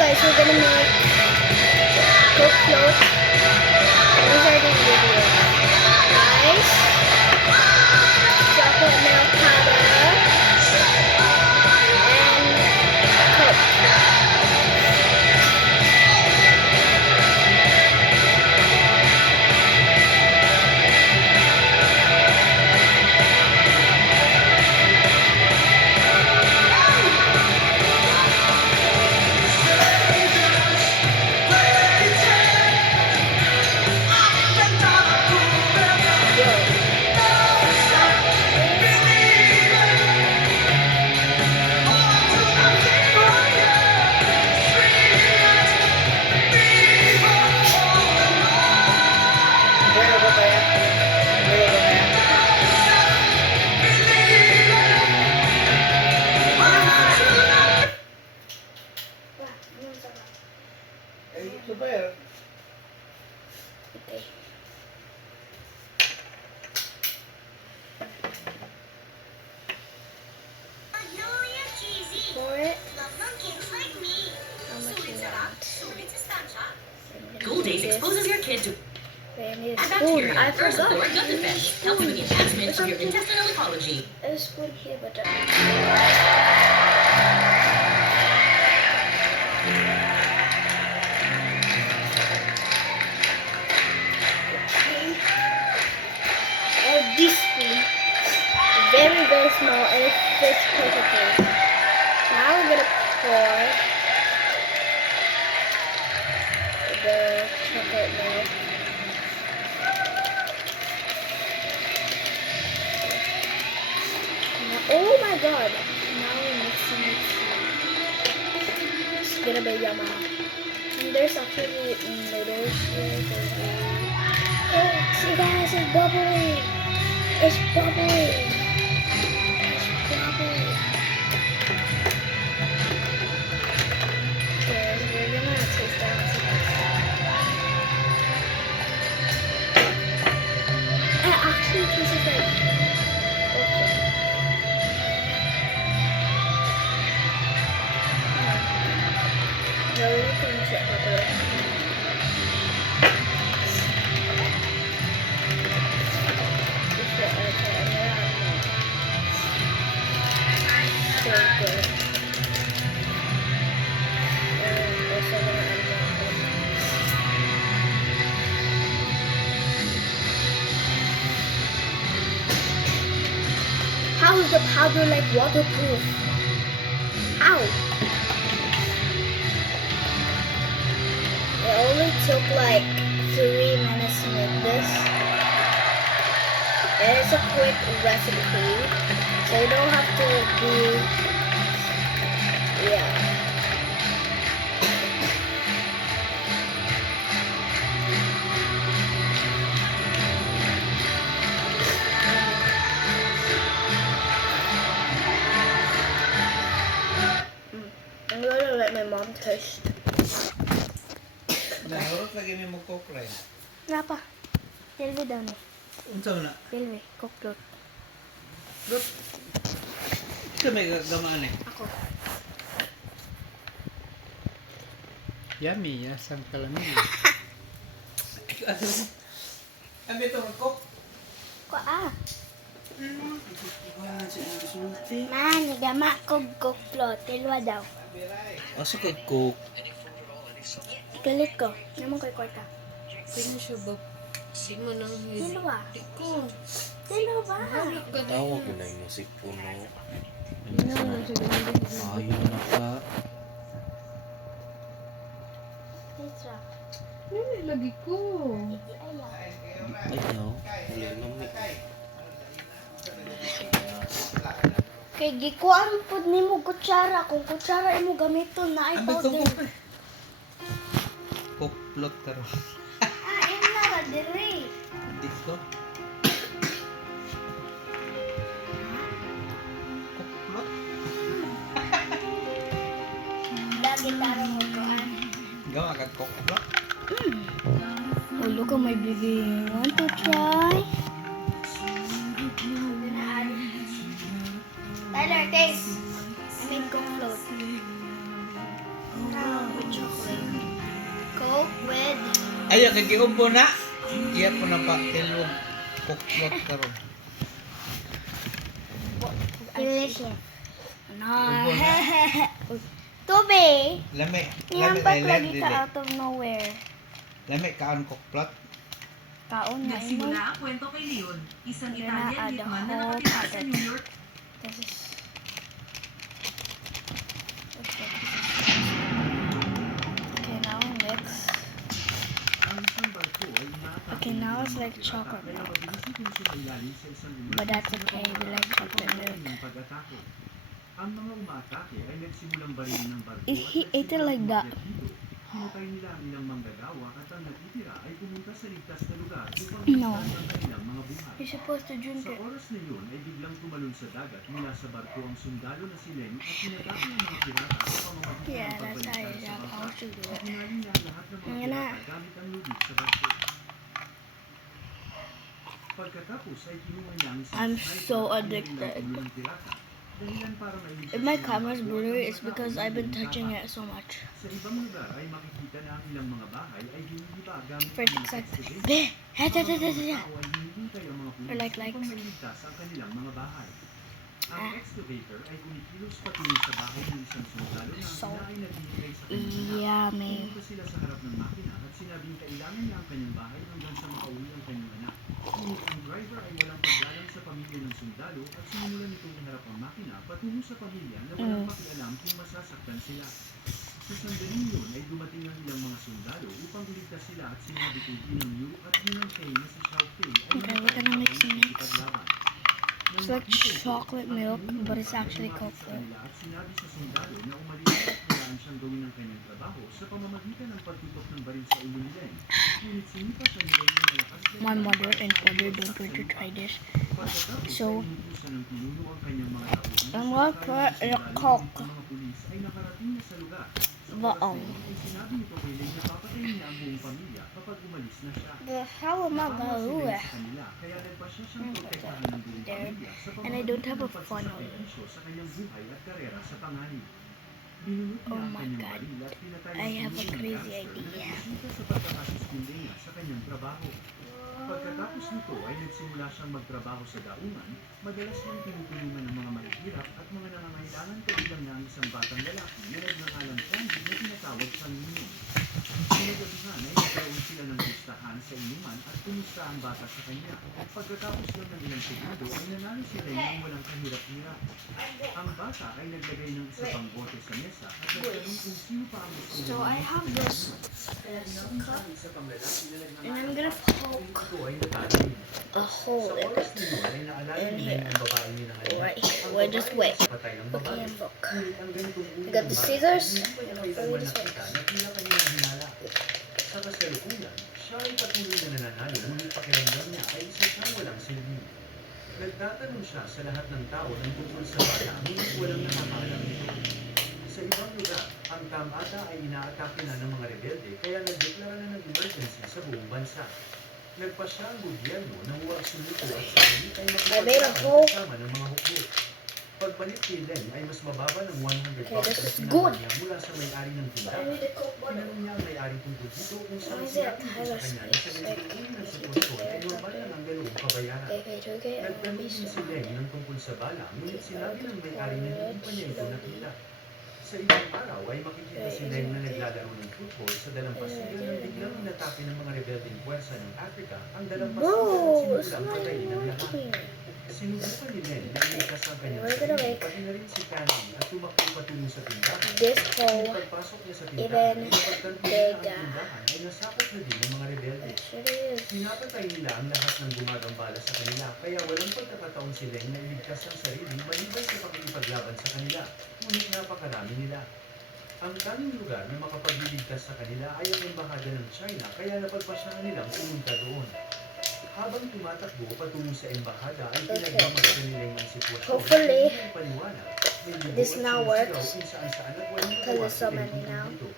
guys, we're gonna make Coke float. These are the ingredients. Rice, chocolate milk powder, and Coke. Okay. Pour it. How much you want? Cool Days exposes your kid to Wait, I need a spoon. bacteria, I first forgot. or gut defense, helping with the advancement of your intestinal ecology. There's a spoon here, but this spoon, very very small, and it fits perfectly. Now we're gonna pour the chocolate milk. Oh my god! Now we're mixing. It's gonna be yummy. And there's actually noodles here. Oh, see guys, it's bubbling! It's bubbling! It's bubbling! Okay, we're gonna taste that. It actually tastes like okra. No, we need to mix it properly. So good. And also gonna add more. How is the powder like waterproof? How? It only took like 3 minutes to make this. And it's a quick recipe, so you don't have to be, yeah. I'm gonna let my mom taste. Nahurot lagi ni mo coke rin. Napa? Silvi daw ni. Unsa man na? Silvi, coke float. Look. Ito may gamaan eh. Ako. Yummy, asam kalamig. Ano ito ang coke? Ko Man, nagama ko coke float. Tilwa daw. Asa kay coke? Galit ko. Naman ko'y kwarta. Pwede siya ba? Di mo nang Tilwa. Iko. Tilwa. Tawag ko na yung musik puno. Hindi na lang siya ganun. Ayun na ka. Tilwa. Hindi, lagi ko. Ayaw. Wala naman. Kay gikuan pud nimo kutsara. Kung kutsara imo gamiton na ay Ambil ko powder. coke. Coke float taro. Ina ra diri. Dito. Coke float. Lagi tarong mo kuan. Gawa ka coke float. Oh, look at my baby. Want to try? Tyler, taste. I made Coke float. Ayaw kagiumpo na. Iya po na pa tilog kuklot karon. Delicious. No. Ubo na. Tubi. Lami. Niyampak Lami lagi dili. ka out of nowhere. Lami kaon kuklot. Kaon na imo. Nagsimula ang kwento kay Leon, isang Yun Italian na, hitman na the whole nakatira sa packet. New York. This is... Okay, now mix. Okay, now it's like chocolate milk. But that's okay, we like chocolate milk. Ang mga umaatake ay nagsimulang barilin ng barko He ate it like that. Hinukay nila ang ilang manggagawa at ang natitira ay pumunta sa ligtas na lugar upang No. maligtas ang kanilang mga buhay. You're supposed to drink Sa it. oras na yun ay biglang tumalon sa dagat mula sa barko ang sundalo na si Leng at hinatake ang mga pirata sa pamamagitan Yeah, ng that's how pagbaligtad you're sa bangka. supposed to do At it. hinaling niya ang lahat ng mga Yan na. pirata gamit ang lubid sa barko. Pagkatapos ay kinuha niya ang isang I'm sniper so at addicted. hiniling ang ulo ng pirata. Dahilan para mailigtas If my ang mga camera's barko blurry, at it's mga because tao I've been ng touching dagat. it so much. Sa ibang lugar ay makikita na ang ilang mga bahay ay ginigiba gamit ang First mga it's like, excavator. bleh, Ang mga tao ay hinihintay ang mga Or like- pulis upang mailigtas ang kanilang mga bahay. Ang Ah. excavator ay kumikilos patungo sa bahay ng isang sundalo na ang So, ina ay naghihintay sa kanyang anak. yummy. Pumunta sila sa harap ng makina at sinabing kailangan niya ang kanyang bahay hanggang sa makauwi ang kanyang anak. Ngunit ang driver ay walang paggalang sa pamilya ng sundalo at sinimulan nitong iharap ang makina patungo sa pamilya na walang pakialam kung masasaktan sila. Sa sandaling yun ay dumating ang ilang mga sundalo upang iligtas sila at sinabi kay Ginang Yu at Ginang Fei na si Xiao Fei ay Okay, we're gonna mix and mix. nakikipaglaban. It's like chocolate milk, but it's actually cocoa. At sinabi sa sundalo na umalis at hayaan siyang gawin ang kanyang trabaho sa pamamagitan ng pagtutok ng baril sa ulo ni Leng. Ngunit sinipa siya ni Leng ng malakas na My mother and father don't want to try this. pagkatapos So, ay inutusan ng pinuno ang kanyang mga tauhan. I'm gonna put in a Coke. Ang mga pulis ay nakarating na sa lugar. Sa But, oras na yun, ay sinabi nito kay Leng na papatayin niya ang buong pamilya kapag umalis na siya. The hell am I Naawa si gonna do Leng it? sa kanila, kaya nagpasya siyang Hmm, protektahan ng buong there. pamilya sa And I don't have a pamamagitan ng funnel. pagsasakripisyo sa kanyang buhay at karera sa panganib. Binunot niya Oh ang my kanyang God. baril at pinatay I ang have a pinuno ng crazy gangster na idea. nagbisita sa pagkakasuspinde niya sa kanyang trabaho. Pagkatapos nito ay nagsimula siyang magtrabaho sa daungan, madalas niyang tinutulungan ng mga mahihirap at mga nangangailangan kabilang na ang isang batang lalaki na nagngangalang Candy na tinatawag siyang Nino. Sinagabihan ay nagkaroon sila ng gustahan sa inuman at kumusta ang bata sa kanya. Pagkatapos lang ng ilang segundo ay nanalo sila ng walang kahirap-hirap. Ang bata ay naglagay ng isa pang bote sa mesa at nagtanong kung sino pa ang gusto So I have this cup, isa pang lalaki na and I'm gonna poke ito ay natalo. a hole Sa in oras it. na yun ay naalala In ni here. Leng ang babae ni Nanay. Right here. Ang Well, just babae wait. na patay ng Okay, babae. and book. Ngunit ang ganitong uri I got ng the bata, scissors, hindi pa and niya I'll kailanman throw this nakita na tila kanyang hinala. Sa kasalukuyan, siya ay patuloy na nananalo ngunit pakiramdam niya ay isa siyang walang silbi. Nagtatanong siya sa lahat ng tao ng tungkol sa bata ngunit walang nakakaalam nito. Sa ibang lugar, ang Tamada ay inaatake na ng mga rebelde kaya nagdeklara na ng emergency sa buong bansa. Nagpasya ang gobyerno na huwag sumuko at sa ulit ay I made a hole. kasama ng mga hukbo. Pagbalik kay Leng ay mas mababa ng 100 Okay, this bucks is na good. niya mula sa may-ari ng I tindahan. need a Coke bottle. Tinanong niya ang may-ari tungkol dito kung saan Why is it sinabi kind sa of kanya na sa like ganitong uri ng sitwasyon ay normal lang ang ganoong pabayaran. Okay, okay, and Nagtanong maybe din si some. Leng ng tungkol sa bala, ngunit sinabi ng may-ari na hindi pa niya ito nakita. Sa ibang araw ay makikita si Leng na naglalaro ng football sa dalampasigan nang biglang inatake ng mga rebelding puwersa ng Africa ang dalampasigan at Bro, it's sinulang not patayin ang lahat. working. Sinubukan ni Leng na iligtas ang kanyang We're gonna sarili, make pati na rin si Candy at tumakbo patungo sa tindahan. This Ngunit hole pagpasok niya sa even tindahan, ay napagtanto niya na ang bigger. tindahan ay nasakop na din ng mga rebelde. Actually is. Pinapatay nila ang lahat ng gumagambala sa kanila, kaya walang pagkakataon si Leng na iligtas ang sarili maliban sa pakikipaglaban sa kanila, ngunit napakarami nila. Ang tanging lugar na makapagliligtas sa kanila ay ang embahada ng China, kaya napagpasyahan nilang pumunta doon. Habang tumatakbo patungo sa embahada ay pinagmamasdan nila ang sitwasyon. Hopefully, Hindi ang paliwanag. May dugo this at now sumisigaw works. kung saan-saan at walang Because nagawa there's so si Leng many tungkol now. dito.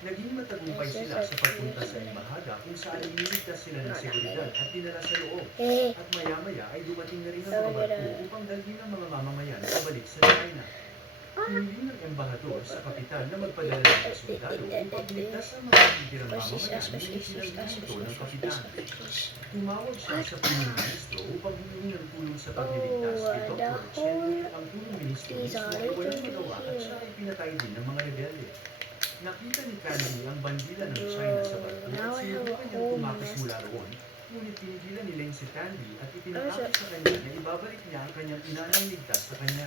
Naging matagumpay This is sila like sa pagpunta sa really embahada kung saan iniligtas sila ng seguridad at dinala sa loob. Hey, At maya-maya ay dumating na rin ang Sabi mga barko nila. upang dalhin ang mga mamamayan pabalik sa China. Hindi ng embahador sa kapital na magpadala ng mga sundalo upang ligtas ang mga titirang mamamayan na ipinagluto ng kapitan. Tumawag siya sa punong ministro upang humingi ng tulong sa pagliligtas kay Dr. Chen, ang punong ministro mismo ay walang magawa at siya ay pinatay din ng mga rebelde. Nakita ni Candy ang bandila ng China sa barko at sinubukan niyang tumakas mula roon, ngunit pinigilan ni Leng si Candy at itinatapos sa kanya na ibabalik niya ang kanyang inanang ligtas sa kanya.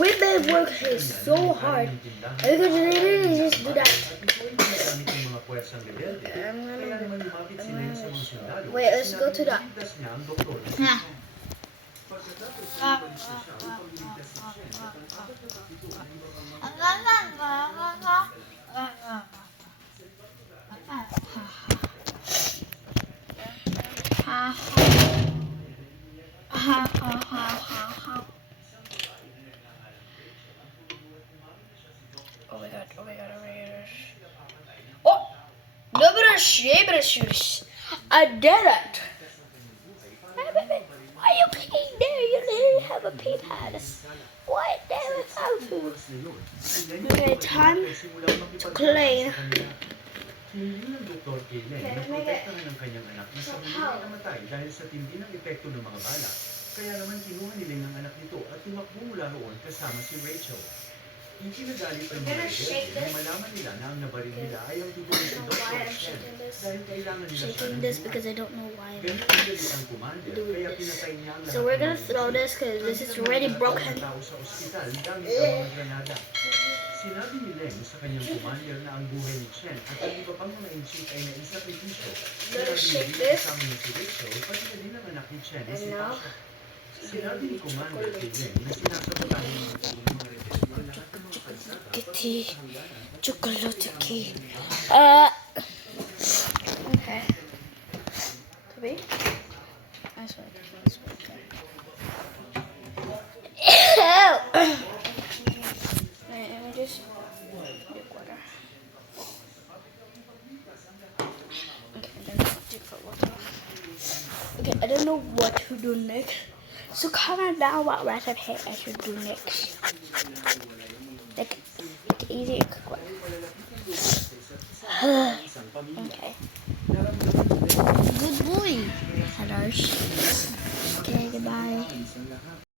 Women work so hard. Because they really just do that. At ito ay ginagamit ng mga puwersang rebelde. Kaya naman lumapit si Leng sa mga sundalo. Wait, let's go to the- Sinabi niligtas niya ang doktor. Pagkatapos ay umalis na siya upang iligtas si Chen at ang apat na kapito ay ibang mga Oh my god, oh my god, oh my god. Oh! Double shoes. I did it! Why are you peeing there? You didn't have a pee pad. What? Damn it, how to? Okay, time to clean. Hindi ng Dr. Kaylen na protektahan ng kanyang anak na sa huli ay namatay dahil sa tindi ng epekto ng mga bala. Kaya naman kinuha nila ang anak nito at tumakbo mula roon kasama si Rachel. Ikinagalit ang mga rebelde na malaman nila na ang nabaril nila ay ang dugo ni Dr. Chen dahil kailangan nila siya Shaking ng this dugo. because I don't know why. Ganun ang galit ang commander, kaya pinatay niya ang So lahat we're ng gonna mga throw bisita. this because this is already broken. Tao sa ospital gamit ang mga granada. Sinabi ni Leng sa kanyang commander na ang buhay ni Chen at ang iba pang mga in-chief ay naisakripisyo. Let's shake Sinabi ni this. kasama niya si Rachel, pati na din ang anak ni Chen na si And now, Tasha. Sinabi ni commander kay Leng na sinasabotahan niya ang mga rebelde ang lahat ng mga kalsada Kitty, chocolate cake. Okay. Three. Nice one. Nice one. Wait, let me just drink water. Okay, then drink water. Okay, I don't know what to do next. So comment down what recipe I should do next. Like easy to cook with. Okay. Good boy. Hello. Okay, goodbye.